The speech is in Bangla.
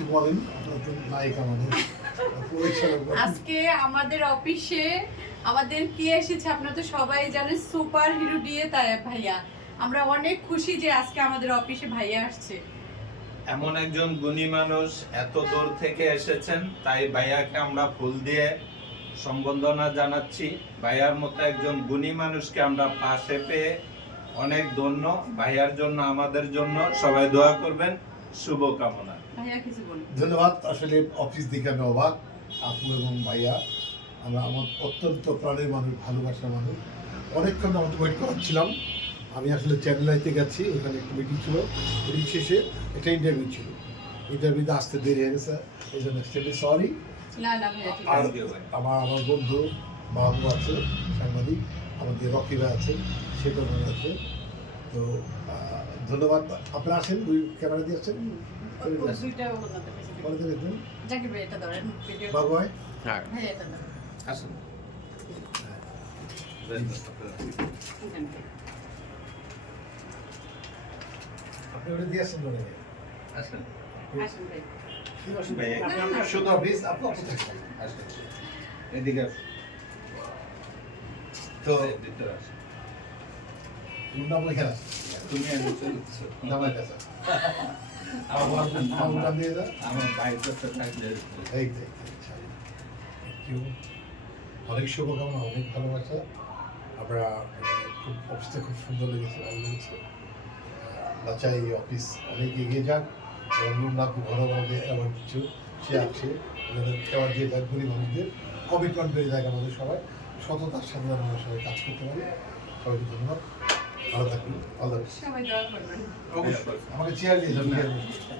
কিছু বলেন, আপনারা তো নায়িকা মানুষ। আজকে আমাদের অফিসে আমাদের কে এসেছে আপনারা তো সবাই জানেন, সুপার হিরো দিয়ে তায়েব ভাইয়া। আমরা অনেক খুশি যে আজকে আমাদের অফিসে ভাইয়া আসছে। এমন একজন গুণী মানুষ এত দূর থেকে এসেছেন, তাই ভাইয়াকে আমরা ফুল দিয়ে সম্বর্ধনা জানাচ্ছি। ভাইয়ার মতো একজন গুণী মানুষকে আমরা পাশে পেয়ে অনেক ধন্য। ভাইয়ার জন্য, আমাদের জন্য সবাই দোয়া করবেন। শুভকামনা। ভাইয়া কিছু বলুন। ধন্যবাদ। আসলে অফিস দেখে আমি অবাক, আপু এবং ভাইয়া। আমরা আমার অত্যন্ত প্রাণের মানুষ, ভালোবাসার মানুষ। অনেকক্ষণ আমাদের ওয়েট করাচ্ছিলাম। আমি আসলে চ্যানেলাইতে গেছি, ওখানে একটু মিটিং ছিল, মিটিং শেষে একটা ইন্টারভিউ ছিল। ইন্টারভিউতে আসতে দেরি হয়ে গেছে, এই জন্য এক্সট্রিমলি সরি। না না ভাইয়া ঠিক আর আছে। আমার বন্ধু বাবু আছে, সাংবাদিক, আমাদের রকিরা আছে, সেটা আছে। তো ধন্যবাদ। আপনারা আসেন, দুই ক্যামেরা দিয়ে আসছেন, দুইটা ওনাদের কাছে দিন। বলে দেবেন জাকির ভাই এটা ধরেন ভিডিও। বাবু ভাই। হ্যাঁ, ভাইয়া এটা ধরেন। আসুন। আপনি ওটা দিয়ে আসেন মনে হয়। আসুন। আসুন ভাই। ভাইয়া, শুধু অফিস, আপনি অফিস থাকবেন। আসুন। এদিকে আসুন। তো ভিতরে আসুন। নাম এখানে আছে, তুমি এসে চলেছো। নামের কাছে আমার নাম দিয়ে দাও। আমার ভাইয়ের সাথে থাকলে এই যে অনেক শুভকামনা, অনেক ভালোবাসা। আমরা খুব অফিসটা খুব সুন্দর লেগেছে, ভালো লেগেছে। আমরা চাই এই অফিস অনেক এগিয়ে যাক এবং নুনলাভ ঘন ঘন এমন কিছু সে আছে খাবার দিয়ে যাক, গরিব মানুষদের কমিটমেন্ট বেড়ে যাক, আমাদের সবাই সততার সাথে যেন আমরা সবাই কাজ করতে পারি। সবাইকে ধন্যবাদ, ভালো থাকবেন, ভালো থাকবেন। সবাই দোয়া করবেন। অবশ্যই আমাকে চেয়ার দিয়ে যাবেন।